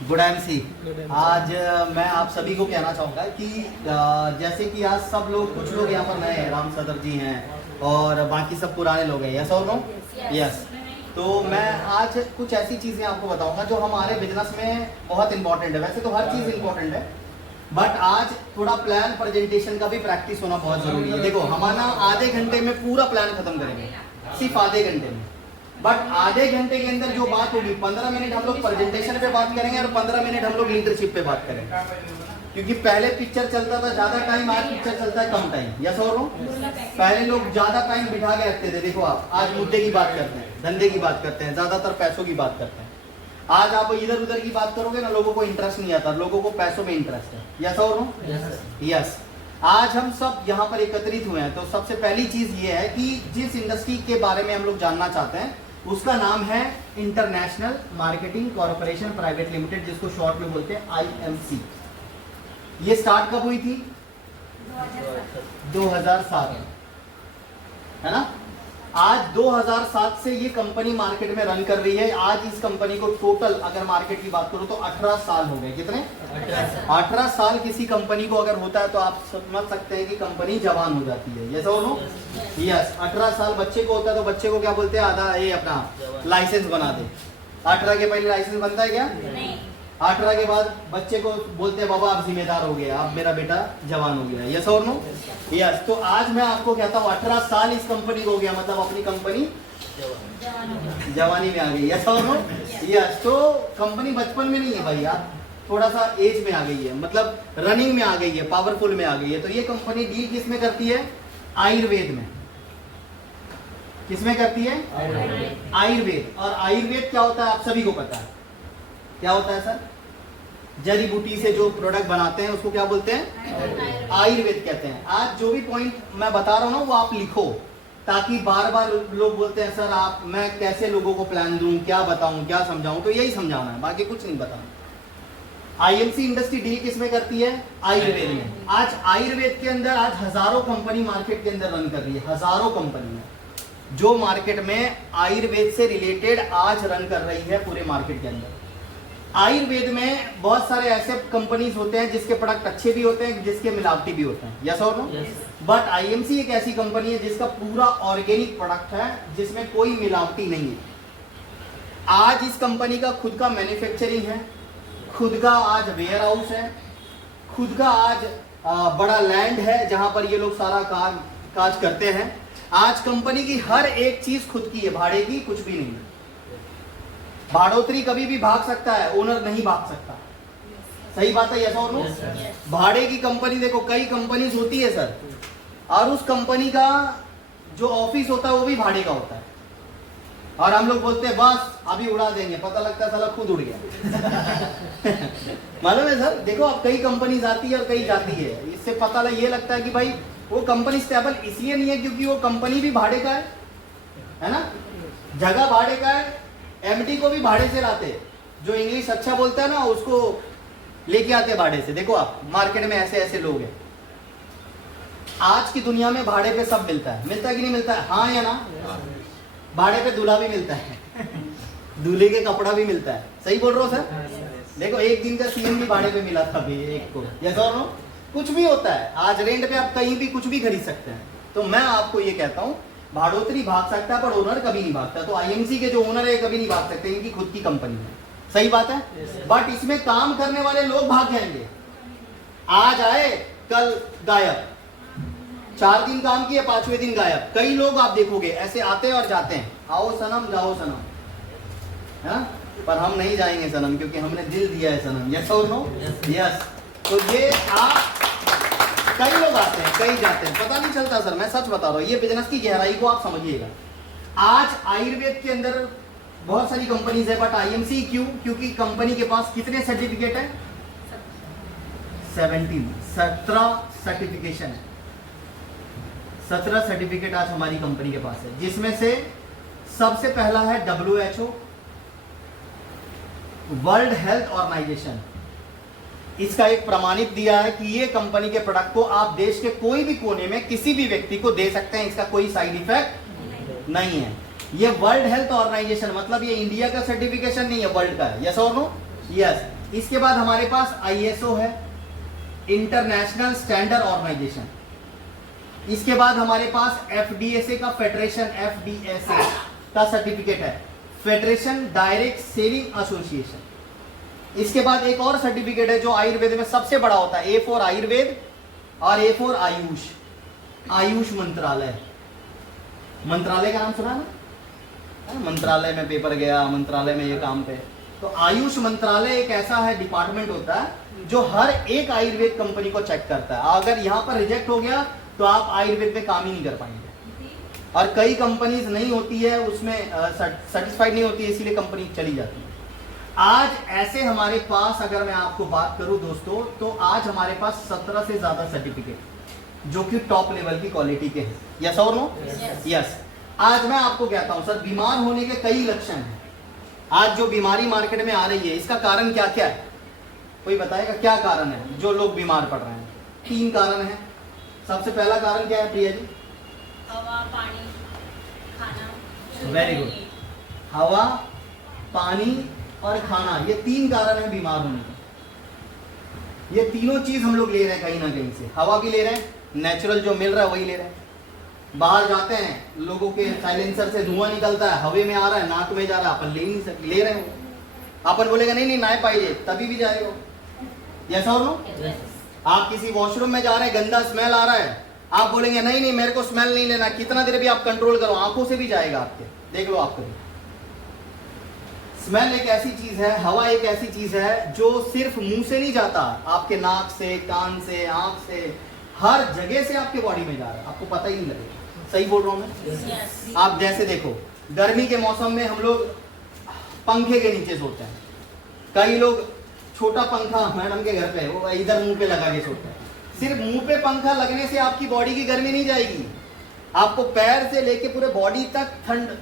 Good MC. आज मैं आप सभी को कहना चाहूँगा कि जैसे कि आज सब लोग, कुछ लोग यहाँ पर नए हैं, राम सदर जी हैं और बाकी सब पुराने लोग हैं, यस और नो? यस। तो मैं आज कुछ ऐसी चीज़ें आपको बताऊँगा जो हमारे बिजनेस में बहुत इंपॉर्टेंट है। वैसे तो हर चीज़ इंपॉर्टेंट है, बट आज थोड़ा प्लान प्रेजेंटेशन का भी प्रैक्टिस होना बहुत ज़रूरी है। देखो, हमारा आधे घंटे में पूरा प्लान खत्म करेंगे, सिर्फ आधे घंटे में। बट आधे घंटे के अंदर जो बात होगी, 15 मिनट हम लोग प्रेजेंटेशन पे बात करेंगे और 15 मिनट हम लोग लीडरशिप पे बात करेंगे। क्योंकि पहले पिक्चर चलता था ज्यादा टाइम, आज पिक्चर चलता है कम टाइम, यस और नो? पहले लोग ज्यादा टाइम बिठा के रखते थे। देखो आप, आज मुद्दे की बात करते हैं, धंधे की बात करते हैं, ज्यादातर पैसों की बात करते हैं। आज आप इधर उधर की बात करोगे ना, लोगों को इंटरेस्ट नहीं आता, लोगों को पैसों में इंटरेस्ट है, यस और नो? यस। आज हम सब यहाँ पर एकत्रित हुए हैं, तो सबसे पहली चीज ये है कि जिस इंडस्ट्री के बारे में हम लोग जानना चाहते हैं उसका नाम है international marketing corporation private limited, जिसको शॉर्ट में बोलते हैं IMC। ये स्टार्ट कब हुई थी? 2007, है ना? आज 2007 से ये कंपनी मार्केट में रन कर रही है। आज इस कंपनी को टोटल अगर मार्केट की बात करो तो 18 साल हो गए। कितने? 18 साल किसी कंपनी को अगर होता है तो आप समझ सकते हैं कि कंपनी जवान हो जाती है, यस और नो? यस। 18 साल बच्चे को होता है तो बच्चे को क्या बोलते हैं? आधा ये अपना लाइसेंस बना दे। 18 के पहले लाइसेंस बनता है क्या? 18 के बाद बच्चे को बोलते हैं बाबा आप जिम्मेदार हो गया, अब मेरा बेटा जवान हो गया, यस और नो? यस। तो आज मैं आपको कहता हूँ 18 साल इस कंपनी को हो गया, मतलब अपनी कंपनी जवानी में आ गई, यस और नो? यस। तो कंपनी बचपन में नहीं है भाई, आप थोड़ा सा एज में आ गई है, मतलब रनिंग में आ गई है, पावरफुल में आ गई है। तो ये कंपनी डील किस में करती है? आयुर्वेद में। किसमें करती है? आयुर्वेद। और आयुर्वेद क्या होता है आप सभी को पता है, क्या होता है सर? जड़ी बूटी से जो प्रोडक्ट बनाते हैं उसको क्या बोलते हैं? आयुर्वेद कहते हैं। आज जो भी पॉइंट मैं बता रहा हूँ ना वो आप लिखो, ताकि बार बार लोग बोलते हैं सर आप, मैं कैसे लोगों को प्लान दूं, क्या बताऊं, क्या समझाऊं, तो यही समझाना है, बाकी कुछ नहीं बताना। IMC इंडस्ट्री डील किस में करती है? आयुर्वेद में। आज आयुर्वेद के अंदर आज हजारों कंपनी मार्केट के अंदर रन कर रही है, हजारों कंपनी जो मार्केट में आयुर्वेद से रिलेटेड आज रन कर रही है पूरे मार्केट के अंदर। आयुर्वेद में बहुत सारे ऐसे कंपनीज होते हैं जिसके प्रोडक्ट अच्छे भी होते हैं, जिसके मिलावटी भी होते हैं, यस और नो? बट IMC एक ऐसी कंपनी है जिसका पूरा ऑर्गेनिक प्रोडक्ट है, जिसमें कोई मिलावटी नहीं है। आज इस कंपनी का खुद का मैन्युफैक्चरिंग है, खुद का आज वेयर हाउस है, खुद का आज बड़ा लैंड है जहां पर ये लोग सारा काज करते हैं। आज कंपनी की हर एक चीज खुद की है, भाड़े की कुछ भी नहीं है। भाड़ोतरी कभी भी भाग सकता है, ओनर नहीं भाग सकता, सही बात है, यस और नो? भाड़े की कंपनी, देखो कई कंपनीज होती है सर, और उस कंपनी का जो ऑफिस होता है वो भी भाड़े का होता है, और हम लोग बोलते हैं बस अभी उड़ा देंगे, पता लगता है साला खुद उड़ गया। मालूम है सर? देखो अब कई कंपनीज आती है और कई जाती है, इससे पता ये लगता है कि भाई वो कंपनी स्टेबल इसलिए नहीं है क्योंकि वो कंपनी भी भाड़े का है ना, जगह भाड़े का है, MD को भी भाड़े से लाते, जो इंग्लिश अच्छा बोलता है ना उसको लेके आते भाड़े से। देखो आप मार्केट में ऐसे ऐसे लोग हैं। आज की दुनिया में भाड़े पे सब मिलता है, मिलता है कि नहीं मिलता है? हाँ या ना? भाड़े पे दूल्हा भी मिलता है, दूल्हे के कपड़ा भी मिलता है, सही बोल रहा हूँ सर? देखो एक दिन का CM भी भाड़े पे मिला था अभी एक को, यस और नो? कुछ भी होता है आज, रेंट पे आप कहीं भी कुछ भी खरीद सकते हैं। तो मैं आपको ये कहता हूँ भाड़ोतरी भाग सकता है पर ओनर कभी नहीं भागता। तो IMC के जो ओनर है कभी नहीं भाग सकते, इनकी खुद की कंपनी है, सही बात है? बट इसमें काम करने वाले लोग भाग जाएंगे, आज आए कल गायब, 4 दिन काम किए 5वें दिन गायब। कई लोग आप देखोगे ऐसे आते हैं और जाते हैं, आओ सनम जाओ सनम, है ना? पर हम नहीं जाएंगे सनम, क्योंकि हमने दिल दिया है सनम, यस और नो? यस। तो ये आप, कई लोग आते हैं कई जाते हैं, पता नहीं चलता सर, मैं सच बता रहा हूँ, ये बिजनेस की गहराई को आप समझिएगा। आज आयुर्वेद के अंदर बहुत सारी कंपनीज है, बट IMC क्यों? क्योंकि कंपनी के पास कितने सर्टिफिकेट है? 17 सर्टिफिकेशन है, 17 सर्टिफिकेट आज हमारी कंपनी के पास है, जिसमें से सबसे पहला है WHO, वर्ल्ड हेल्थ ऑर्गेनाइजेशन। इसका एक प्रमाणित दिया है कि ये कंपनी के प्रोडक्ट को आप देश के कोई भी कोने में किसी भी व्यक्ति को दे सकते हैं, इसका कोई साइड इफेक्ट नहीं है। ये वर्ल्ड हेल्थ ऑर्गेनाइजेशन, मतलब ये इंडिया का सर्टिफिकेशन नहीं है, वर्ल्ड का है, यस और नो? यस। इसके बाद हमारे पास ISO है, इंटरनेशनल स्टैंडर्ड ऑर्गेनाइजेशन। इसके बाद हमारे पास FDSA का फेडरेशन, FDSA का सर्टिफिकेट है, फेडरेशन डायरेक्ट सेलिंग एसोसिएशन। इसके बाद एक और सर्टिफिकेट है जो आयुर्वेद में सबसे बड़ा होता है, A फॉर आयुर्वेद और A फॉर आयुष, आयुष मंत्रालय। मंत्रालय का नाम सुना ना, मंत्रालय में पेपर गया, मंत्रालय में ये काम पे। तो आयुष मंत्रालय एक ऐसा है डिपार्टमेंट होता है जो हर एक आयुर्वेद कंपनी को चेक करता है। अगर यहाँ पर रिजेक्ट हो गया तो आप आयुर्वेद में काम ही नहीं कर पाएंगे। और कई कंपनीज नहीं होती है उसमें सेटिस्फाइड नहीं होती है, इसीलिए कंपनी चली जाती है। आज ऐसे हमारे पास अगर मैं आपको बात करूं दोस्तों, तो आज हमारे पास 17 से ज्यादा सर्टिफिकेट जो कि टॉप लेवल की क्वालिटी के हैं। यस और नो? यस। आज मैं आपको कहता हूं सर, बीमार होने के कई लक्षण हैं। आज जो बीमारी मार्केट में आ रही है, इसका कारण क्या क्या है? कोई बताएगा क्या कारण है जो लोग बीमार पड़ रहे हैं? 3 कारण है। सबसे पहला कारण क्या है प्रिया जी? हवा, पानी, खाना। Very good. हवा, पानी और खाना, ये 3 कारण है बीमार होने के। ये तीनों चीज हम लोग ले रहे हैं कहीं ना कहीं से। हवा भी ले रहे हैं, नेचुरल जो मिल रहा है वही ले रहे हैं। बाहर जाते हैं, लोगों के साइलेंसर से धुआं निकलता है, हवे में आ रहा है, नाक में जा रहा है, अपन ले नहीं सकते, ले रहे हैं। अपन बोलेगा नहीं नहीं नाय पाइए, तभी भी जाएगा। यस और नो? आप किसी वॉशरूम में जा रहे हैं, गंदा स्मेल आ रहा है, आप बोलेंगे नहीं नहीं मेरे को स्मेल नहीं लेना, कितना देर भी आप कंट्रोल करो, आंखों से भी जाएगा आपके। देख लो आपको, स्मेल एक ऐसी चीज है, हवा एक ऐसी चीज है जो सिर्फ मुंह से नहीं जाता, आपके नाक से, कान से, आंख से, हर जगह से आपके बॉडी में जा रहा है, आपको पता ही नहीं लगेगा। सही बोल रहा हूं मैं? आप जैसे देखो, गर्मी के मौसम में हम लोग पंखे के नीचे सोते हैं। कई लोग छोटा पंखा मैडम के घर पे, वो इधर मुंह पे लगा के सोते हैं। सिर्फ मुंह पे पंखा लगने से आपकी बॉडी की गर्मी नहीं जाएगी, आपको पैर से लेके पूरे बॉडी तक ठंड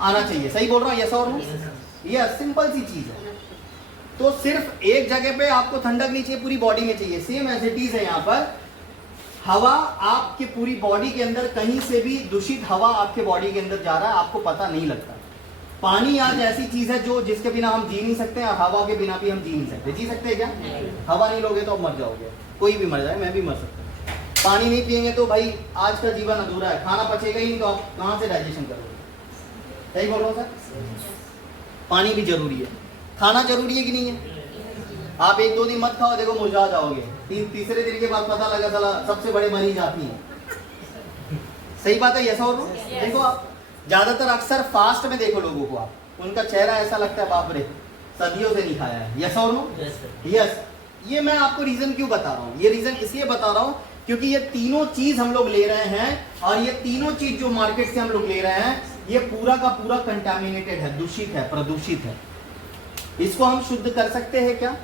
आना चाहिए। सही बोल रहा हूँ? यस और नो? ये सिंपल सी चीज है। तो सिर्फ एक जगह पे आपको ठंडक नहीं चाहिए, पूरी बॉडी में चाहिए। सेम एज इट इज है यहाँ पर। हवा आपके पूरी बॉडी के अंदर, कहीं से भी दूषित हवा आपके बॉडी के अंदर जा रहा है, आपको पता नहीं लगता। पानी आज ऐसी चीज है जो जिसके बिना हम जी नहीं सकते, और हवा के बिना भी हम जी नहीं सकते। जी सकते हैं क्या? हवा नहीं लोगे तो आप मर जाओगे, कोई भी मर जाए, मैं भी मर सकता हूँ। पानी नहीं पिएंगे तो भाई आज का जीवन अधूरा है। खाना पचेगा ही नहीं तो आप कहाँ से डाइजेशन करोगे? सही बोल रहा हूँ सर? पानी भी जरूरी है, खाना जरूरी है कि नहीं है? आप 1-2 दिन मत खाओ, देखो मुरझा जाओगे। तीसरे दिन के बाद पता लगा चला सबसे बड़े मरीज आप ही हैं। सही बात है? ऐसा हो नो? देखो आप ज्यादातर अक्सर फास्ट में देखो लोगों को, आप उनका चेहरा ऐसा लगता है बाप रे सदियों से नहीं खाया है। यस और नो? यस। ये मैं आपको रीजन क्यों बता रहा हूँ? ये रीजन इसलिए बता रहा हूँ क्योंकि ये तीनों चीज हम लोग ले रहे हैं, और ये तीनों चीज जो मार्केट से हम लोग ले रहे हैं, ये पूरा का पूरा कंटामिनेटेड है, दूषित है, प्रदूषित है। इसको हम शुद्ध कर सकते हैं क्या?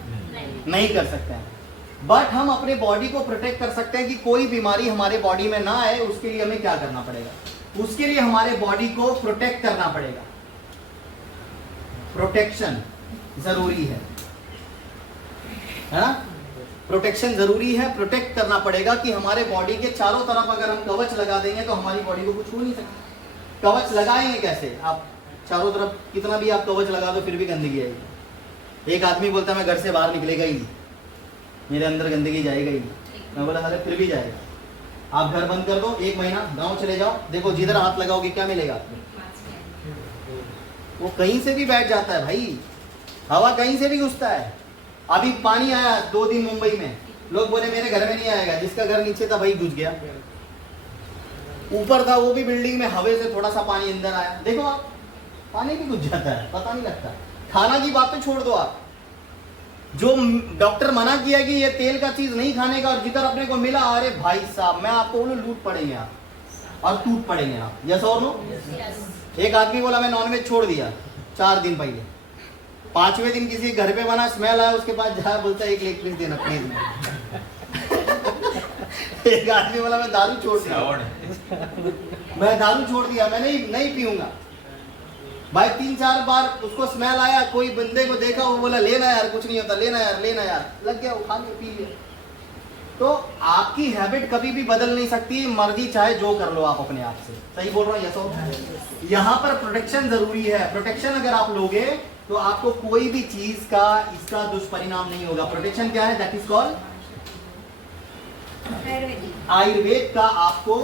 नहीं कर सकते हैं। बट हम अपने बॉडी को प्रोटेक्ट कर सकते हैं कि कोई बीमारी हमारे बॉडी में ना आए। उसके लिए हमें क्या करना पड़ेगा? उसके लिए हमारे बॉडी को प्रोटेक्ट करना पड़ेगा। प्रोटेक्शन जरूरी है ना? प्रोटेक्शन जरूरी है, प्रोटेक्ट करना पड़ेगा कि हमारे बॉडी के चारों तरफ अगर हम कवच लगा देंगे तो हमारी बॉडी को कुछ हो नहीं सकता। कवच लगाएंगे कैसे? आप चारों तरफ कितना भी आप कवच लगा दो फिर भी गंदगी आएगी। एक आदमी बोलता है मैं घर से बाहर निकलेगा ही नहीं, मेरे अंदर गंदगी जाएगा ही नहीं। मैं बोला अरे फिर भी जाएगा। आप घर बंद कर दो, 1 महीना गांव चले जाओ, देखो जिधर हाथ लगाओगे क्या मिलेगा आपको? वो कहीं से भी बैठ जाता है भाई, हवा कहीं से भी घुसता है। अभी पानी आया 2 दिन मुंबई में, लोग बोले मेरे घर में नहीं आएगा, जिसका घर नीचे था भाई घुस गया। ऊपर था वो भी बिल्डिंग में, हवे से थोड़ा सा पानी अंदर आया, देखो आप पानी भी घुस जाता है, पता नहीं लगता। खाना की बात तो छोड़ दो आप, जो डॉक्टर मना किया कि ये तेल का चीज नहीं खाने का, और जिधर अपने को मिला, अरे भाई साहब मैं आपको बोलूं लूट पड़ेंगे आप और टूट पड़ेंगे आप। यस और नो? एक आदमी बोला मैं नॉनवेज छोड़ दिया 4 दिन पहले, 5वें दिन किसी घर पे बना, स्मेल आया, उसके पास जाया, बोलता है 1 लेग पीस देना प्लीज। एक आदमी बोला मैं दारू छोड़ दिया, मैं दारू छोड़ दिया, मैं नहीं पीऊंगा। भाई 3-4 बार उसको स्मेल आया, कोई बंदे को देखा, वो बोला लेना यार, कुछ नहीं होता, लेना यार, लेना यार, लग गया, उठा के पी लिया। तो आपकी हैबिट कभी भी बदल नहीं सकती, मर्जी चाहे जो कर लो आप अपने आप से। सही बोल रहा हूँ? यस। यहाँ पर प्रोटेक्शन जरूरी है। प्रोटेक्शन अगर आप लोगे तो आपको कोई भी चीज का इसका दुष्परिणाम नहीं होगा। प्रोटेक्शन क्या है? दैट इज कॉल्ड आयुर्वेद का आपको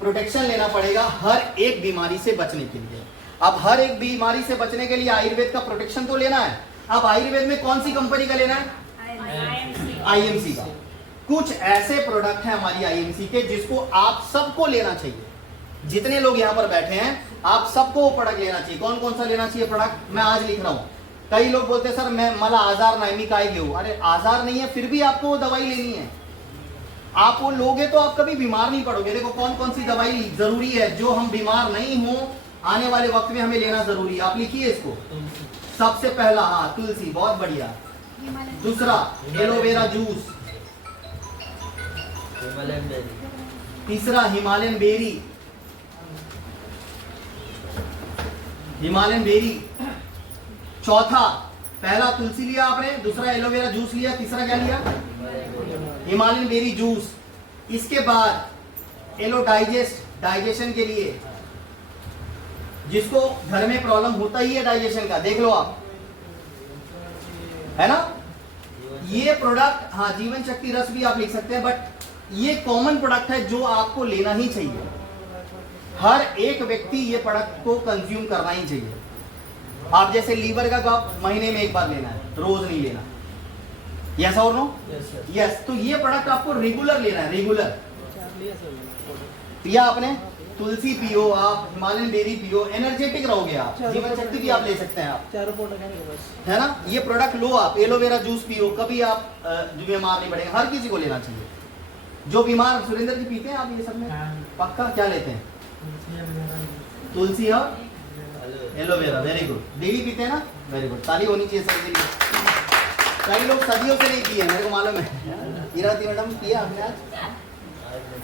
प्रोटेक्शन लेना पड़ेगा हर एक बीमारी से बचने के लिए। अब हर एक बीमारी से बचने के लिए आयुर्वेद का प्रोटेक्शन तो लेना है। अब आयुर्वेद में कौन सी कंपनी का लेना है? आईएमसी का। कुछ ऐसे प्रोडक्ट हैं हमारी आईएमसी के जिसको आप सबको लेना चाहिए। जितने लोग यहाँ पर बैठे हैं आप सबको वो प्रोडक्ट लेना चाहिए। कौन कौन सा लेना चाहिए प्रोडक्ट मैं आज लिख रहा हूँ। कई लोग बोलते हैं सर मैं मला आजार नहीं काय घेऊ। अरे आजार नहीं है फिर भी आपको वो दवाई लेनी है। आप वो लोगे तो आप कभी बीमार नहीं पड़ोगे। देखो कौन कौन सी दवाई जरूरी है जो हम बीमार नहीं हो आने वाले वक्त में हमें लेना जरूरी है। आप लिखिए इसको। सबसे पहला हाँ तुलसी, बहुत बढ़िया। दूसरा एलोवेरा जूस। तीसरा हिमालयन बेरी। Himalayan berry. चौथा, पहला तुलसी लिया आपने, दूसरा एलोवेरा जूस लिया, तीसरा क्या लिया? Himalayan berry juice. इसके बाद एलो डाइजेस्ट, डाइजेशन के लिए, जिसको घर में प्रॉब्लम होता ही है डाइजेशन का, देख लो आप, है ना। ये प्रोडक्ट हाँ जीवन शक्ति रस भी आप लिख सकते हैं, बट ये कॉमन प्रोडक्ट है जो आपको लेना ही चाहिए। हर एक व्यक्ति ये प्रोडक्ट को कंज्यूम करना ही चाहिए। आप जैसे लीवर का कप महीने में एक बार लेना है, रोज नहीं लेना। यस और नो? यस। तो ये प्रोडक्ट आपको रेगुलर लेना है, रेगुलर। पिया आपने, तुलसी पियो आप, हिमालयन बेरी पियो, एनर्जेटिक रहोगे आप। जीवन शक्ति भी आप ले सकते हैं आप, है ना। ये प्रोडक्ट लो आप, एलोवेरा जूस पियो, कभी आप बीमार नहीं पड़ेंगे। हर किसी को लेना चाहिए जो बीमार। सुरेंद्र जी पीते हैं आप ये सब में? पक्का। क्या लेते हैं? तुलसी और एलोवेरा। Very good. डेली पीते हैं ना? Very good. ताली होनी चाहिए सर के लिए। कई लोग सदियों से नहीं पिए, मेरे को मालूम है। इरावती मैडम पिया आपने आज?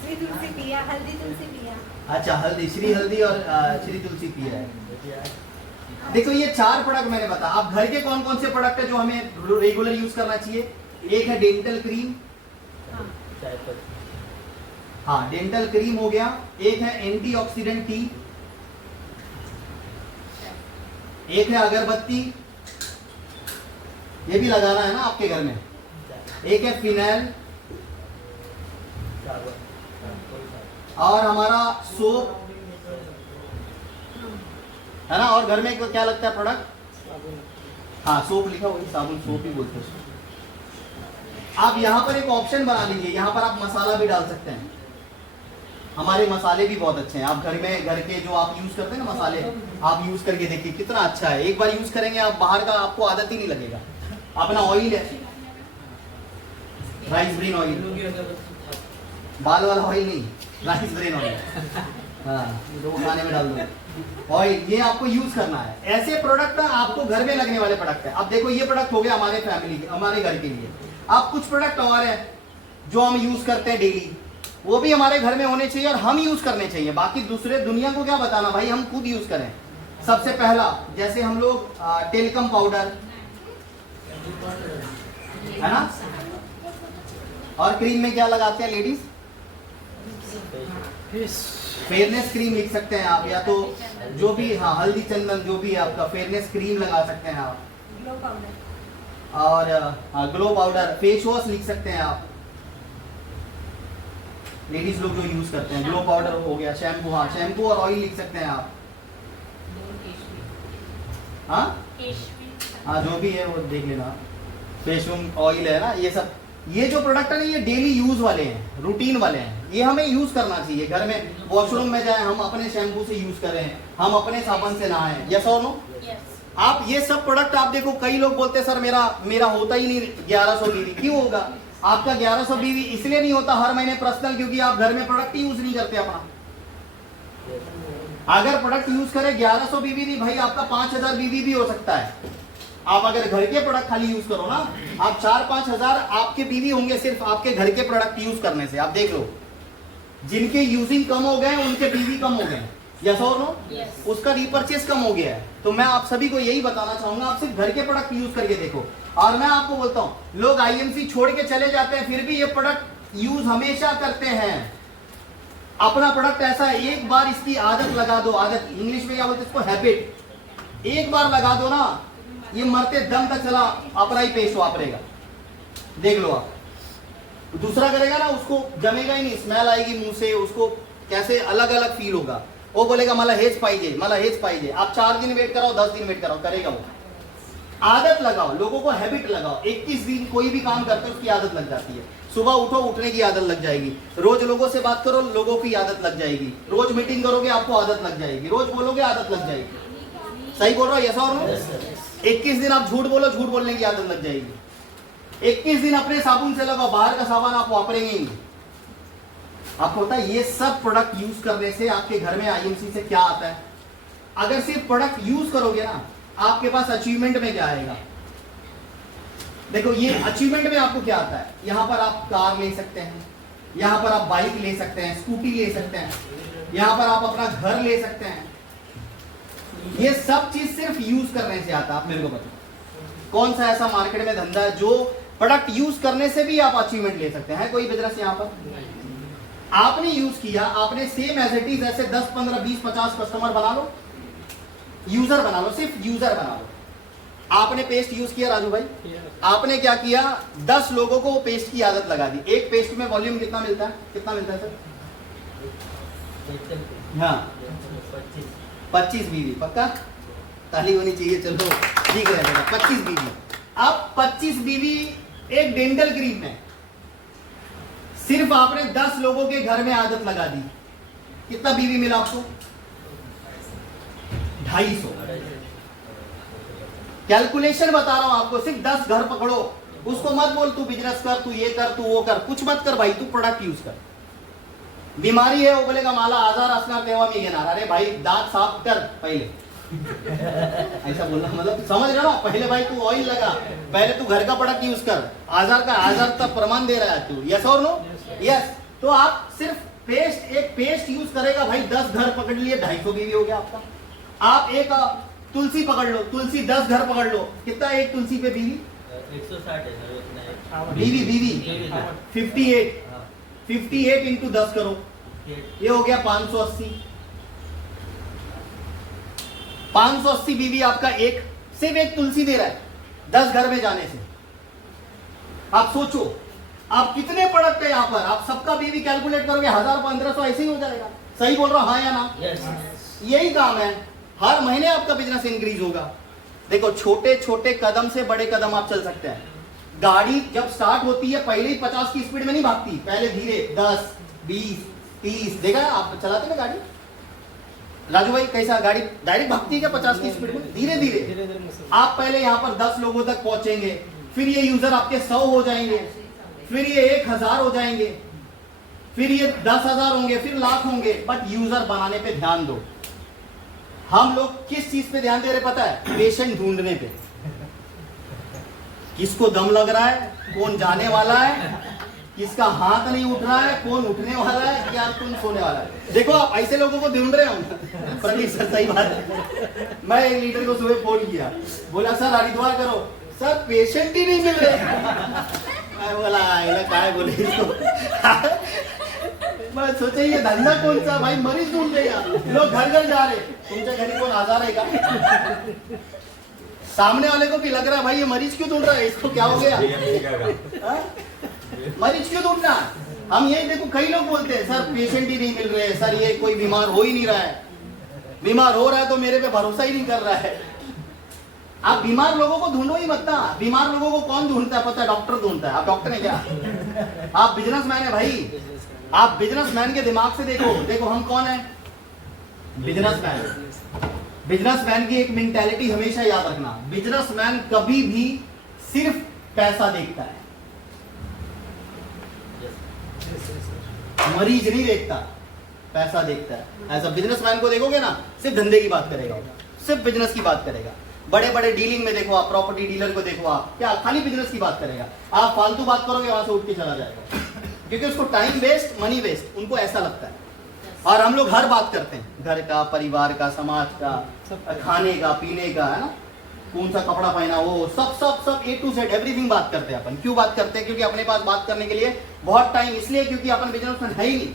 श्री तुलसी पिया, हल्दी तुलसी पिया। अच्छा, हल्दी, श्री हल्दी और श्री तुलसी पिया है। देखो ये 4 प्रोडक्ट मैंने बताया। अब घर के कौन कौन से प्रोडक्ट है जो हमें रेगुलर यूज करना चाहिए? एक है डेंटल क्रीम। हाँ डेंटल क्रीम हो गया। एक है एंटीऑक्सीडेंट टी। एक है अगरबत्ती, ये भी लगाना है ना आपके घर में। एक है फिनाइल, और हमारा सोप, है ना। और घर में क्या लगता है प्रोडक्ट? हाँ सोप लिखा, वही साबुन, सोप ही बोलते हैं। आप यहाँ पर एक ऑप्शन बना लीजिए, यहाँ पर आप मसाला भी डाल सकते हैं। हमारे मसाले भी बहुत अच्छे हैं। आप घर में, घर के जो आप यूज करते हैं ना मसाले, आप यूज करके देखिए कितना अच्छा है। एक बार यूज करेंगे आप, बाहर का आपको आदत ही नहीं लगेगा। अपना ऑयल है, राइस ब्रेन ऑयल, बाल वाला ऑयल नहीं, राइस ब्रेन ऑयल। हाँ तो खाने में डाल दो ऑयल, ये आपको यूज करना है। ऐसे प्रोडक्ट आपको घर में लगने वाले प्रोडक्ट है। अब देखो ये प्रोडक्ट हो गया हमारे फैमिली के, हमारे घर के लिए। अब कुछ प्रोडक्ट और है जो हम यूज करते हैं डेली, वो भी हमारे घर में होने चाहिए और हम यूज करने चाहिए। बाकी दूसरे दुनिया को क्या बताना भाई, हम खुद यूज करें। सबसे पहला जैसे हम लोग टेलकम पाउडर, है ना। और क्रीम में क्या लगाते हैं लेडीज? फेयरनेस क्रीम लिख सकते हैं आप, या तो जो भी, हाँ हल्दी चंदन जो भी है आपका, फेयरनेस क्रीम लगा सकते हैं आप। ग्लो पाउडर, और ग्लो पाउडर, फेस वॉश लिख सकते हैं आप, लेडीज लोग जो यूज करते हैं। ग्लो पाउडर हो गया, शैम्पू, हाँ शैम्पू और ऑयल लिख सकते हैं आप। हाँ हाँ जो भी है वो देख लेना। फेशियल ऑयल है ना, ये सब, ये जो प्रोडक्ट है ना ये डेली यूज वाले हैं, रूटीन वाले हैं। ये हमें यूज करना चाहिए। घर में वॉशरूम में जाए हम अपने शैम्पू से यूज करें, हम अपने साबुन से नहाएं। यस और नो? आप ये सब प्रोडक्ट आप देखो, कई लोग बोलते हैं सर मेरा होता ही नहीं 1100 बीवी। क्यों होगा आपका 1100 बीवी? इसलिए नहीं होता हर महीने पर्सनल, क्योंकि आप घर में प्रोडक्ट यूज नहीं करते अपना। अगर प्रोडक्ट यूज करें 1100 बीवी नहीं भाई, आपका 5000 बीवी भी हो सकता है। आप अगर घर के प्रोडक्ट खाली यूज करो ना, आप 4-5 हजार आपके बीवी होंगे सिर्फ आपके घर के प्रोडक्ट यूज करने से। आप देख लो, जिनके यूजिंग कम हो गए उनके बीवी कम हो गए। यस और नो? उसका रीपर्चेस कम हो गया है। तो मैं आप सभी को यही बताना चाहूंगा, आप सिर्फ घर के प्रोडक्ट यूज करके देखो। और मैं आपको बोलता हूं, लोग आईएमसी छोड़ के चले जाते हैं फिर भी ये प्रोडक्ट यूज हमेशा करते हैं। अपना प्रोडक्ट ऐसा है, एक बार इसकी आदत लगा दो, आदत इंग्लिश में क्या बोलते हैं इसको, हैबिट। एक बार लगा दो ना, ये मरते दम तक चला अपना ही पेस्ट वापरेगा, देख लो आप। दूसरा करेगा ना, उसको जमेगा ही नहीं, स्मेल आएगी मुंह से, उसको कैसे अलग अलग फील होगा। वो बोलेगा मला हेच पाहिजे, मला हेच पाहिजे। आप 4 दिन वेट कराओ, 10 दिन वेट कराओ, करेगा वो। आदत लगाओ, लोगों को हैबिट लगाओ। 21 दिन कोई भी काम करते हो उसकी आदत लग जाती है। सुबह उठो, उठने की आदत लग जाएगी। रोज लोगों से बात करो, लोगों की आदत लग जाएगी। रोज मीटिंग करोगे, आपको आदत लग जाएगी। रोज बोलोगे, आदत लग जाएगी। सही बोल रहा हूँ, यस और नो? 21 दिन आप झूठ बोलो, झूठ बोलने की आदत लग जाएगी। 21 दिन अपने साबुन से लगाओ, बाहर का साबुन आप वापरेंगे ही नहीं। आपको पता है ये सब प्रोडक्ट यूज करने से आपके घर में आईएमसी से क्या आता है? अगर सिर्फ प्रोडक्ट यूज करोगे ना, आपके पास अचीवमेंट में क्या आएगा? देखो ये अचीवमेंट में आपको क्या आता है? यहां पर आप कार ले सकते हैं, यहां पर आप बाइक ले सकते हैं, स्कूटी ले सकते हैं, यहां पर आप अपना घर ले सकते हैं। ये सब चीज सिर्फ यूज करने से आता है। आप मेरे को बताओ कौन सा ऐसा मार्केट में धंधा है जो प्रोडक्ट यूज करने से भी आप अचीवमेंट ले सकते हैं? कोई बिजनेस यहां पर आपने यूज किया, आपने सेम एज इट इज ऐसे 10 15 20 50 कस्टमर बना लो, यूजर बना लो, सिर्फ यूजर बना लो। आपने पेस्ट यूज किया राजू भाई, आपने क्या किया? 10 लोगों को पेस्ट की आदत लगा दी। एक पेस्ट में वॉल्यूम कितना मिलता है? कितना मिलता है सर? हाँ 25 बीवी, पक्का ताली होनी चाहिए। चलो ठीक है, 25 बीवी। अब 25 बीवी एक डेंटल क्रीम में सिर्फ आपने 10 लोगों के घर में आदत लगा दी, कितना बीवी मिला आपको? 250। कैलकुलेशन बता रहा हूं आपको, सिर्फ 10 घर पकड़ो। उसको मत बोल तू बिजनेस कर, तू ये कर, तू वो कर, कुछ मत कर भाई, तू प्रोडक्ट यूज कर। बीमारी है, वो बोलेगा मला आजार असणार तेव्हा मी घेणार। अरे भाई दांत साफ कर पहले ऐसा बोलना मतलब समझ रहे हो ना? पहले भाई तू ऑयल लगा, पहले तू घर का प्रोडक्ट यूज कर। आजार का प्रमाण दे रहा है तू, यस और नो? यस। तो आप सिर्फ पेस्ट, एक पेस्ट यूज करेगा भाई, 10 घर पकड़ लिए, 250 बीवी हो गया आपका। आप एक तुलसी पकड़ लो, तुलसी 10 घर पकड़ लो, कितना एक तुलसी पे बीवी? 160 है बीवी 58 58 इंटू 10 करो, ये हो गया 580। 580 बीवी आपका एक, सिर्फ एक तुलसी दे रहा है 10 घर में जाने से। आप सोचो आप कितने प्रोडक्ट है यहाँ पर, आप सबका बीवी कैलकुलेट करोगे 1000 1500 ऐसे ही हो जाएगा। सही बोल रहा हूं, हाँ या ना? यस। यही काम है, हर महीने आपका बिजनेस इंक्रीज होगा। देखो छोटे छोटे कदम से बड़े कदम आप चल सकते हैं। गाड़ी जब स्टार्ट होती है पहले ही 50 की स्पीड में नहीं भागती, पहले धीरे 10 20 30। देखा आप चलाते ना गाड़ी, राजू भाई कैसा गाड़ी डायरेक्ट भागती है क्या 50 की स्पीड में? धीरे धीरे आप पहले यहाँ पर 10 लोगों तक पहुंचेंगे, फिर ये यूजर आपके 100 हो जाएंगे, फिर ये 1000 हो जाएंगे, फिर ये 10,000 होंगे, फिर लाख होंगे। बट यूजर बनाने पे ध्यान दो। हम लोग किस चीज पे ध्यान दे रहे पता है? पेशेंट ढूंढने पे। किसको दम लग रहा है, कौन जाने वाला है, किसका हाथ नहीं उठ रहा है, कौन उठने वाला है, क्या कौन सोने वाला है। देखो आप ऐसे लोगों को ढूंढ रहे हो। प्रदीप सर सही बात है। मैं एक लीडर को सुबह फोन किया, बोला सर हरिद्वार करो, सर पेशेंट ही नहीं मिल रहे। मैं बोला क्या बोले इसको। मैं सोचे ये धंधा कौन सा भाई, मरीज ढूंढ रहे यार, लोग घर घर जा रहे। तुमच्या घरी कोण आजार है का? सामने वाले को भी लग रहा है भाई ये मरीज क्यों ढूंढ रहा है, इसको क्या हो गया? मरीज क्यों ढूंढना? हम ये देखो कई लोग बोलते हैं सर पेशेंट ही नहीं मिल रहे, सर ये कोई बीमार हो ही नहीं रहा है, बीमार हो रहा है तो मेरे पे भरोसा ही नहीं कर रहा है। आप बीमार लोगों को ढूंढो ही मत ना। बीमार लोगों को कौन ढूंढता है पता है? डॉक्टर ढूंढता है। आप डॉक्टर है क्या? आप बिजनेसमैन है भाई। आप बिजनेसमैन के दिमाग से देखो, देखो हम कौन है? बिजनेसमैन। बिजनेसमैन की एक मेंटालिटी हमेशा याद रखना, बिजनेसमैन कभी भी सिर्फ पैसा देखता है, मरीज नहीं देखता, पैसा देखता है। ऐसा बिजनेसमैन को देखोगे ना, सिर्फ धंधे की बात करेगा, सिर्फ बिजनेस की बात करेगा। बड़े बड़े डीलिंग में देखो आप, प्रॉपर्टी डीलर को देखो आप, क्या खाली बिजनेस की बात करेगा। आप फालतू बात करोगे वहां से उठ के चला जाएगा, क्योंकि उसको टाइम वेस्ट, मनी वेस्ट, उनको ऐसा लगता है। और हम लोग हर बात करते हैं, घर का, परिवार का, समाज का, खाने का, पीने का, है ना, कौन सा कपड़ा पहना, वो सब सब सब A to Z एवरीथिंग बात करते हैं अपन। क्यों बात करते हैं? क्योंकि अपने पास बात करने के लिए बहुत टाइम, इसलिए क्योंकि अपन बिजनेसमैन है ही नहीं।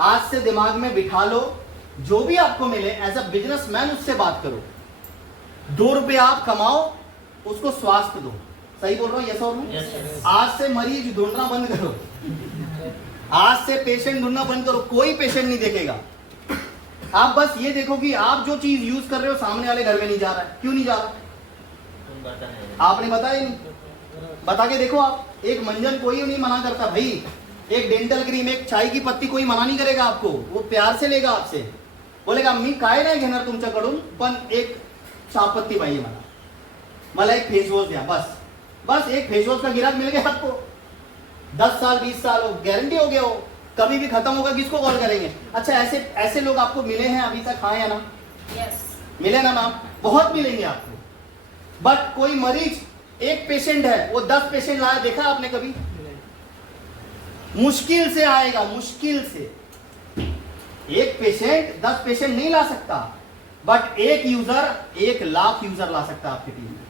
आज से दिमाग में बिठा लो, जो भी आपको मिले एज अ बिजनेसमैन उससे बात करो। 2 रुपये आप कमाओ, उसको स्वास्थ्य दो। सही बोल रहा हूँ, यस और नो? Yes, sir. आज से मरीज ढूंढना बंद करो, आज से पेशेंट ढूंढना बंद करो, कोई पेशेंट नहीं देखेगा। आप बस ये देखो कि आप जो चीज यूज कर रहे हो सामने वाले घर में नहीं जा रहा है। क्यों नहीं जा रहा? तुम बता नहीं। आपने बताया नहीं, बता के देखो आप। एक मंजन कोई नहीं मना करता भाई, एक डेंटल क्रीम, एक चाय की पत्ती कोई मना नहीं करेगा आपको, वो प्यार से लेगा आपसे, बोलेगा मी काय नाही घेणार तुमच्याकडून, पण एक चापत्ती पाहिजे मला एक फेस वॉश द्या, बस एक फेस वॉश का गिराक मिल गया आपको। 10 साल 20 साल हो, गारंटी हो गया हो, कभी भी खत्म होगा किसको कॉल करेंगे? अच्छा, ऐसे लोग आपको मिले हैं अभी तक? हाँ या ना? यस। मिले ना मैम? बहुत मिलेंगे आपको। बट कोई मरीज, एक पेशेंट है वो 10 पेशेंट लाया, देखा आपने कभी? मुश्किल से आएगा, मुश्किल से। एक पेशेंट 10 पेशेंट नहीं ला सकता, बट एक यूजर 1 लाख यूजर ला सकता है आपकी टीम में।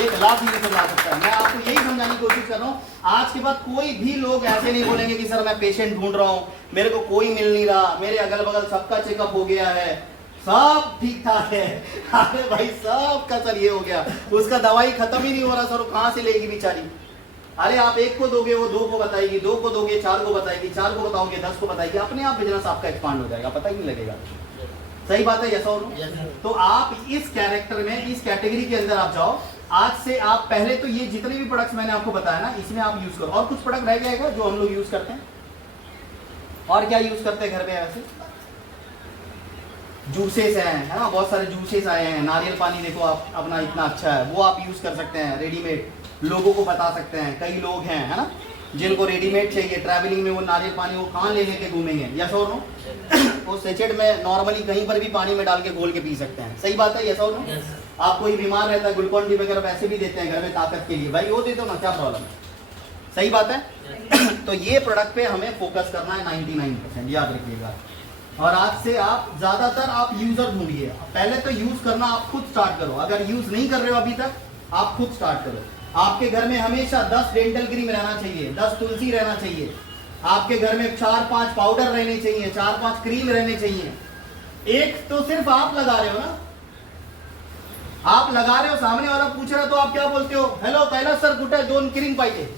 1 लाख यूजर ला सकता है। मैं आपको यही समझाने की कोशिश कर रहा हूँ। आज के बाद कोई भी लोग ऐसे नहीं बोलेंगे कि सर मैं पेशेंट ढूंढ रहा हूँ, मेरे को कोई मिल नहीं रहा, मेरे अगल बगल सबका चेकअप हो गया है, सब ठीक ठाक है। अरे भाई सबका सर ये हो गया, उसका दवाई खत्म ही नहीं हो रहा सर, वो कहाँ से लेगी बेचारी? अरे आप 1 को दोगे वो 2 को बताएगी, 2 को दोगे 4 को बताएगी, 4 को बताओगे 10 को बताएगी, अपने आप बिजनेस आपका एक्सपांड हो जाएगा, पता ही नहीं लगेगा। सही बात है, यस और नो? Yes, sir. तो आप इस कैरेक्टर में, इस कैटेगरी के अंदर आप जाओ। आज से आप पहले तो ये जितने भी प्रोडक्ट्स मैंने आपको बताया ना, इसमें आप यूज करो। और कुछ प्रोडक्ट रह जाएगा जो हम लोग यूज करते हैं? और क्या यूज करते हैं घर में? वैसे जूसेस हैं, है ना, बहुत सारे जूसेस आए हैं। नारियल पानी देखो आप अपना इतना अच्छा है, वो आप यूज कर सकते हैं रेडीमेड, लोगों को बता सकते हैं। कई लोग हैं, है ना, जिनको रेडीमेड चाहिए, ट्रैवलिंग में वो नारियल पानी वो कहाँ ले लेके घूमेंगे? यस और नो? वो सेचेट में नॉर्मली कहीं पर भी पानी में डाल के घोल के पी सकते हैं। सही बात है, यस और नो? Yes, sir. आप कोई बीमार रहता है, ग्लूकोन डी वगैरह वैसे भी देते हैं घर में ताकत के लिए, भाई वो दे दो ना, क्या प्रॉब्लम है? सही बात है। Yes. तो ये प्रोडक्ट पे हमें फोकस करना है 99%, याद रखिएगा। और आज से आप ज्यादातर आप यूजर ढूंढिए। पहले तो यूज करना आप खुद स्टार्ट करो। अगर यूज नहीं कर रहे हो अभी तक, आप खुद स्टार्ट करो। आपके घर में हमेशा 10 डेंटल क्रीम रहना चाहिए, 10 तुलसी रहना चाहिए, आपके घर में 4-5 पाउडर रहने चाहिए, 4-5 क्रीम रहने चाहिए। एक तो सिर्फ आप लगा रहे हो ना, आप लगा रहे हो, सामने वाला पूछ रहा, तो आप क्या बोलते हो? हेलो कैलाश सर कुठे 2 क्रीम पाहिजे?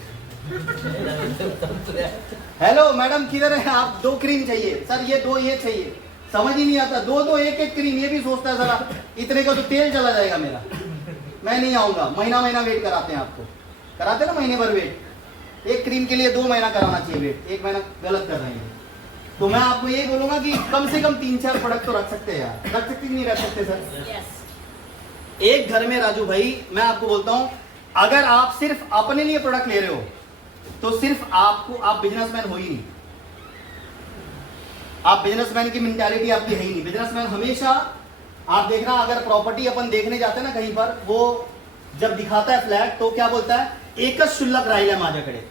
हेलो मैडम किधर है? आप 2 क्रीम चाहिए सर, ये 2 ये चाहिए। समझ ही नहीं आता, 2 1 क्रीम, ये भी सोचता है जरा इतने का तो तेल चला जाएगा मेरा, मैं नहीं आऊंगा। महीना वेट कराते हैं आपको, कराते ना महीने भर वेट। 1 क्रीम के लिए 2 महीना कराना चाहिए वेट, 1 महीना गलत कर रहे हैं। तो मैं आपको यही बोलूंगा कि कम से कम 3-4 प्रोडक्ट तो रख सकते हैं यार। रख सकते कि नहीं रख सकते सर? यस। एक घर में राजू भाई मैं आपको बोलता हूं, अगर आप सिर्फ अपने लिए प्रोडक्ट ले रहे हो तो सिर्फ आपको, आप बिजनेसमैन हो ही नहीं। आप बिजनेसमैन की मेंटालिटी आपकी है ही नहीं। बिजनेसमैन हमेशा, आप देखना, अगर प्रॉपर्टी अपन देखने जाते हैं ना कहीं पर, वो जब दिखाता है फ्लॅट तो क्या बोलता है? एकच शिल्लक राहिला माझ्याकडे,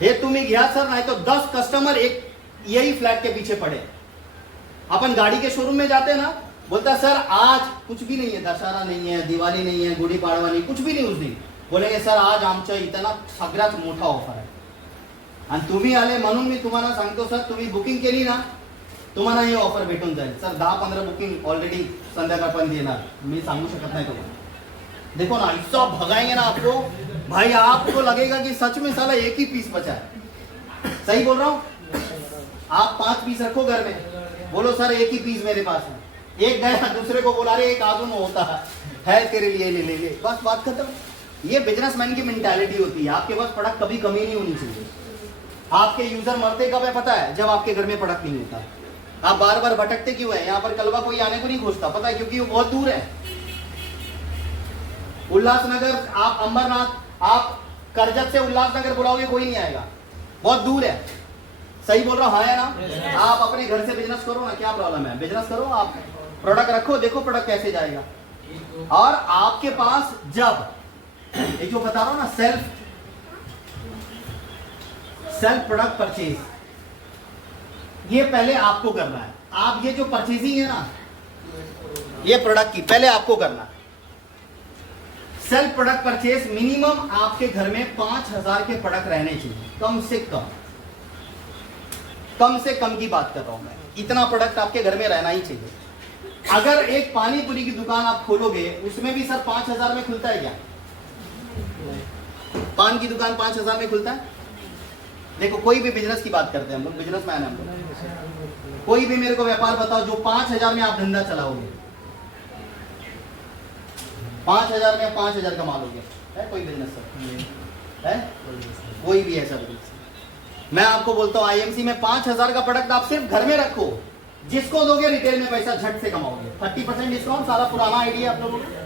हे तुम्ही घ्या सर, नहीं तो 10 कस्टमर एक यही फ्लैट के पीछे पड़े। अपन गाड़ी के शोरूम में जाते हैं ना, बोलता है सर आज कुछ भी नहीं है, दशहरा नहीं है, दिवाळी नहीं है, गुड़ी पाडवा नहीं, कुछ भी नहीं उस दिन। बोलेंगे सर आज आमच्या इथं सगळ्यात मोठा ऑफर आहे, आणि तुम्ही आले म्हणून मी तुम्हाला सांगतो सर, तुम्ही बुकिंग केली ना तुम्हाला हे ऑफर भेटून जाईल सर। 10-15 बुकिंग ऑलरेडी संध्याकाळपर्यंत येणार, मी सांगू शकत नाही तुम्हाला। देखो ना, ऐसा भगाएंगे ना आपको, भाई आपको लगेगा कि सच में साला 1 ही पीस बचा है। सही बोल रहा हूँ? आप 5 पीस रखो घर में, बोलो सर 1 ही पीस मेरे पास है। एक गया, दूसरे को बोला अरे एक आजून होता है तेरे लिए, ले, बस बात खत्म। ये बिजनेसमैन की मेंटालिटी होती है। आपके पास प्रोडक्ट कभी कमी नहीं होनी चाहिए। आपके यूजर मरते कब है पता है? जब आपके घर में प्रोडक्ट नहीं होता। आप बार बार भटकते क्यों है? यहाँ पर कलवा कोई आने को नहीं खोजता, पता है? क्योंकि वो बहुत दूर है। उल्लासनगर, आप अंबरनाथ, आप करजत से उल्लासनगर बुलाओगे कोई नहीं आएगा, बहुत दूर है। सही बोल रहा हूँ, हाँ या ना? आप अपने घर से बिजनेस करो ना, क्या प्रॉब्लम है? बिजनेस करो, आप प्रोडक्ट रखो, देखो प्रोडक्ट कैसे जाएगा। और आपके पास जब ये जो बता रहा हूं ना, सेल्फ प्रोडक्ट परचेज, ये पहले आपको करना है। आप ये जो परचेजिंग है ना, ये प्रोडक्ट की पहले आपको करना है। सेल्फ प्रोडक्ट परचेज मिनिमम आपके घर में 5000 के प्रोडक्ट रहने चाहिए, कम से कम की बात कर रहा हूं मैं। इतना प्रोडक्ट आपके घर में रहना ही चाहिए। अगर एक पानी पूरी की दुकान आप खोलोगे उसमें भी सर 5,000 में खुलता है क्या? पान की दुकान 5,000 में खुलता है? देखो कोई भी बिजनेस की बात करते हैं हम लोग, बिजनेसमैन हैं हम लोग। कोई भी मेरे को व्यापार बताओ जो 5,000 में आप धंधा चलाओगे, 5,000 में 5,000 कमा लोगे, है कोई बिजनेस सर? है कोई भी ऐसा बिजनेस? मैं आपको बोलता हूँ आईएमसी में 5,000 का प्रोडक्ट आप सिर्फ घर में रखो, जिसको दोगे रिटेल में पैसा झट से कमाओगे। 30% डिस्काउंट, सारा पुराना आइडिया आप लोगों को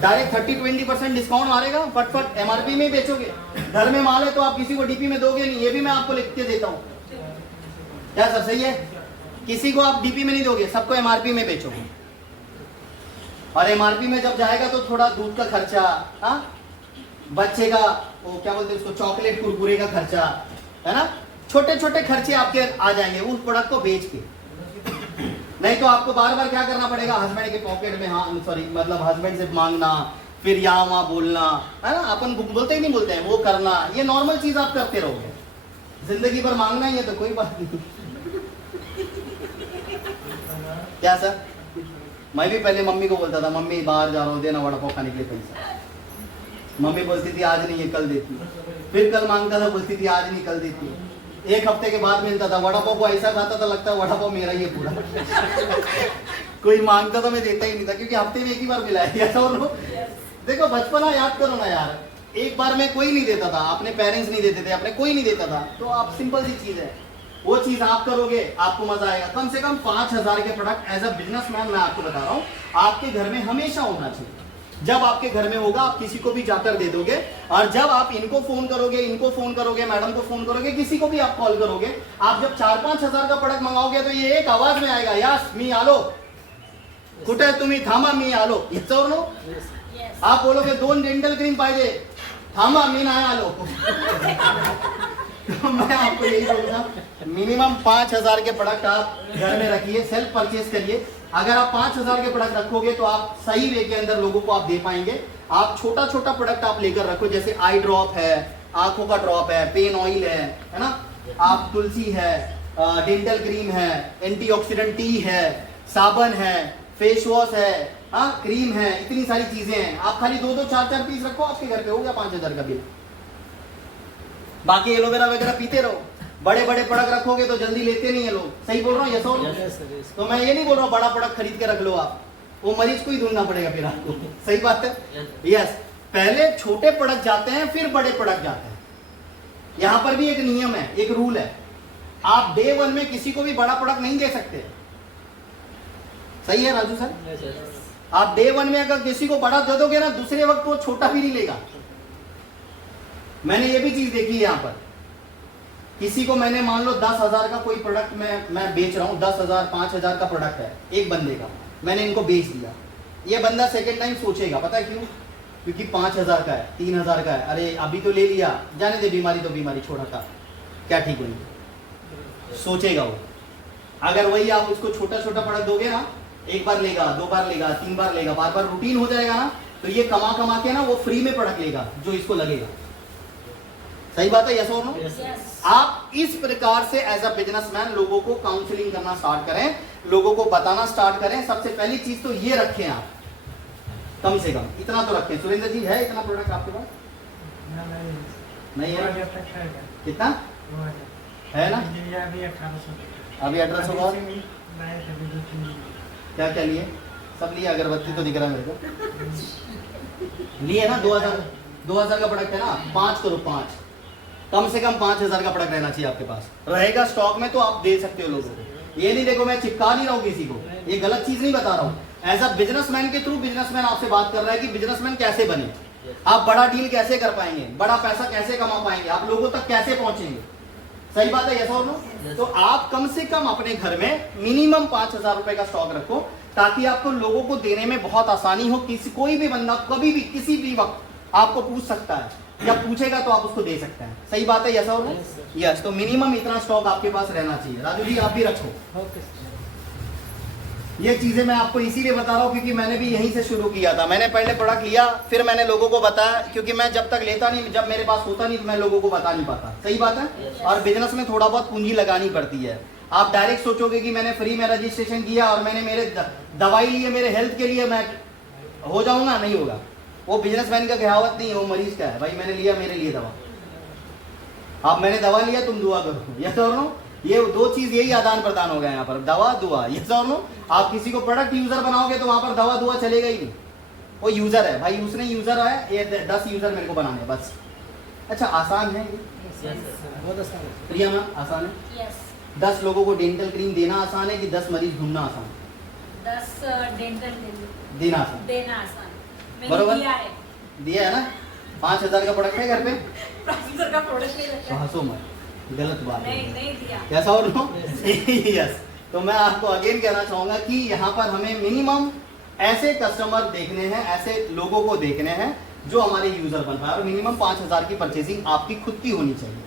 डायरेक्ट 30-20% डिस्काउंट मारेगा, फटफट एमआरपी में ही बेचोगे। घर में माल है तो आप किसी को डीपी में दोगे नहीं, ये भी मैं आपको लिख के देता हूँ। क्या सर सही है? किसी को आप डीपी में नहीं दोगे, सबको एमआरपी में बेचोगे। और एमआरपी में जब जाएगा तो थोड़ा दूध का खर्चा, हाँ बच्चे का वो क्या बोलते हैं उसको, चॉकलेट कुरकुरे का खर्चा, है ना, छोटे छोटे खर्चे आपके आ जाएंगे उस प्रोडक्ट को बेच के। नहीं तो आपको बार बार क्या करना पड़ेगा, हस्बैंड के पॉकेट में, हाँ सॉरी मतलब हस्बैंड से मांगना, फिर यहाँ वहां बोलना, है ना, अपन बोलते ही नहीं बोलते हैं वो करना, ये नॉर्मल चीज आप करते रहोगे। जिंदगी भर मांगना ही है तो कोई बात नहीं। क्या सर? मैं भी पहले मम्मी को बोलता था, मम्मी बाहर जा रहा हूँ देना वड़ा पाव खाने के लिए पैसा। मम्मी बोलती थी आज नहीं है कल देती, फिर कल मांगता था, बोलती थी आज नहीं कल देती। एक हफ्ते के बाद मिलता था, वड़ा पाव को ऐसा खाता था लगता है वड़ा पाव मेरा ही है पूरा। कोई मांगता तो मैं देता ही नहीं था, क्योंकि हफ्ते में एक ही बार मिला है। ऐसा बोलो, देखो बचपना याद करो ना यार, एक बार में कोई नहीं देता था, अपने पेरेंट्स नहीं देते थे, अपने कोई नहीं देता था, तो आप सिंपल सी चीज है, वो चीज आप करोगे आपको मजा आएगा। कम से कम 5,000 के प्रोडक्ट एज अ बिजनेसमैन मैं आपको बता रहा हूँ आपके घर में हमेशा होना चाहिए। जब आपके घर में होगा आप किसी को भी जाकर दे दोगे, और जब आप इनको फोन करोगे, मैडम को फोन करोगे, किसी को भी आप कॉल करोगे, आप जब 4-5 हजार का प्रोडक्ट मंगाओगे तो ये एक आवाज में आएगा, यस मी आलो, कुठे तुम्ही थांबा मी आलो, याच्यावर नो आप बोलोगे 2 डेंटल क्रीम पाहिजे, थांबा मी नाही आलो। तो मैं आपको यही बोलूंगा मिनिमम 5,000 के प्रोडक्ट आप घर में रखिए, सेल्फ परचेज करिए। अगर आप 5,000 के प्रोडक्ट रखोगे तो आप सही वे के अंदर लोगों को आप दे पाएंगे। आप छोटा छोटा प्रोडक्ट आप लेकर रखो, जैसे आई ड्रॉप है, आंखों का ड्रॉप है, पेन ऑयल है ना, आप तुलसी है, डेंटल क्रीम है, एंटीऑक्सीडेंट टी है, साबन है, फेस वॉश है, हाँ क्रीम है, इतनी सारी चीजें हैं। आप खाली 2-2, 4-4 पीस रखो, आपके घर पे हो गया 5,000 का बिल। बाकी एलोवेरा वगैरह पीते रहो। बड़े बड़े प्रोडक्ट रखोगे तो जल्दी लेते नहीं है लोग, सही बोल रहा हूँ? यस और तो मैं ये नहीं बोल रहा हूँ बड़ा प्रोडक्ट खरीद के रख लो आप, वो मरीज को ही ढूंढना पड़ेगा फिर आपको। सही बात है? यस, पहले छोटे प्रोडक्ट जाते हैं फिर बड़े प्रोडक्ट जाते हैं। यहाँ पर भी एक नियम है, एक रूल है, आप डे 1 में किसी को भी बड़ा प्रोडक्ट नहीं दे सकते। सही है राजू सर? आप डे 1 में अगर किसी को बड़ा दे दोगे ना, दूसरे वक्त वो छोटा भी नहीं लेगा। मैंने ये भी चीज देखी है यहाँ पर, किसी को मैंने मान लो 10,000 का कोई प्रोडक्ट मैं बेच रहा हूँ, 10,000 5,000 का प्रोडक्ट है एक बंदे का, मैंने इनको बेच दिया। ये बंदा सेकंड टाइम सोचेगा, पता है क्यों? क्योंकि 5,000 का है, 3,000 का है, अरे अभी तो ले लिया, जाने दे, बीमारी तो बीमारी, छोड़ा था, क्या ठीक हुई, सोचेगा वो। अगर वही आप उसको छोटा छोटा प्रोडक्ट दोगे ना, एक बार लेगा, 2 बार लेगा, 3 बार लेगा, बार बार रूटीन हो जाएगा ना, तो ये कमा कमा के ना वो फ्री में प्रोडक्ट लेगा जो इसको लगेगा। सही बात है? यस और नो? आप इस प्रकार से एज अ बिजनेसमैन लोगों को काउंसलिंग करना स्टार्ट करें, लोगों को बताना स्टार्ट करें। सबसे पहली चीज तो ये रखें, आप कम से कम इतना तो रखें। सुरेंद्र जी है इतना प्रोडक्ट आपके पास? नहीं है? कितना है ना? अभी 1800 क्या क्या लिए? सब लिए, अगरबत्ती तो दिख रहा है मेरे को। लिए ना 2000 का प्रोडक्ट है ना, 5 करो 5, कम से कम 5,000 का प्रोडक्ट रहना चाहिए आपके पास। रहेगा स्टॉक में तो आप दे सकते हो लोगों को। ये नहीं देखो मैं चिपका नहीं रहा हूँ किसी को, ये गलत चीज नहीं बता रहा हूँ। एज अ बिजनेसमैन के थ्रू बिजनेसमैन आपसे बात कर रहा है कि बिजनेसमैन कैसे बने, आप बड़ा डील कैसे कर पाएंगे, बड़ा पैसा कैसे कमा पाएंगे, आप लोगों तक कैसे पहुंचेंगे। सही बात है? यस और नो? तो आप कम से कम अपने घर में मिनिमम 5,000 रुपए का स्टॉक रखो, ताकि आपको लोगों को देने में बहुत आसानी हो। कोई भी बंदा कभी भी किसी भी वक्त आपको पूछ सकता है, या पूछेगा तो आप उसको दे सकते हैं। सही बात है? यस और नो? यस। तो मिनिमम इतना स्टॉक आपके पास रहना चाहिए। राजू जी आप भी रखो। ये चीजें मैं आपको इसीलिए बता रहा हूँ क्योंकि मैंने भी यहीं से शुरू किया था। मैंने पहले प्रोडक्ट लिया, फिर मैंने लोगों को बताया, क्योंकि मैं जब तक लेता नहीं, जब मेरे पास होता नहीं तो मैं लोगों को बता नहीं पाता। सही बात है? और बिजनेस में थोड़ा बहुत पूंजी लगानी पड़ती है। आप डायरेक्ट सोचोगे कि मैंने फ्री में रजिस्ट्रेशन किया और मैंने मेरे दवाई लिए, मेरे हेल्थ के लिए मैं हो जाऊंगा, नहीं होगा। वो बिजनेसमैन का कहावत नहीं है, वो मरीज का है। भाई मैंने लिया मेरे लिए दवा, आप मैंने दवा लिया, तुम दुआ करो। यस और नो, ये दो चीज यही आदान प्रदान हो गया यहाँ पर, दवा दुआ। यस और नो, आप किसी को प्रोडक्ट यूजर बनाओगे तो वहां पर दवा दुआ चलेगा ही नहीं। वो यूजर है भाई, उसने यूजर है, ये 10 यूजर मेरे को बनाने हैं बस। अच्छा आसान है ये? बहुत आसान है। प्रिया मैम आसान है? यस 10 लोगों को डेंटल क्रीम देना आसान है कि 10 मरीज ढूंढना आसान है? 10 डेंटल देना आसान, देना आसान। मैंने बरोबर? दिया है। दिया है ना? 5000 का प्रोडक्ट है घर पे, प्रोफेसर का प्रोडक्ट नहीं तो रखा। हंसो मत, गलत बात है। नहीं दिया। कैसा और नो? यस। तो मैं आपको अगेन कहना चाहूंगा कि यहाँ पर हमें मिनिमम ऐसे कस्टमर देखने हैं, ऐसे लोगों को देखने हैं जो हमारे यूजर बन पाए, और मिनिमम 5000 की परचेसिंग आपकी खुद की होनी चाहिए।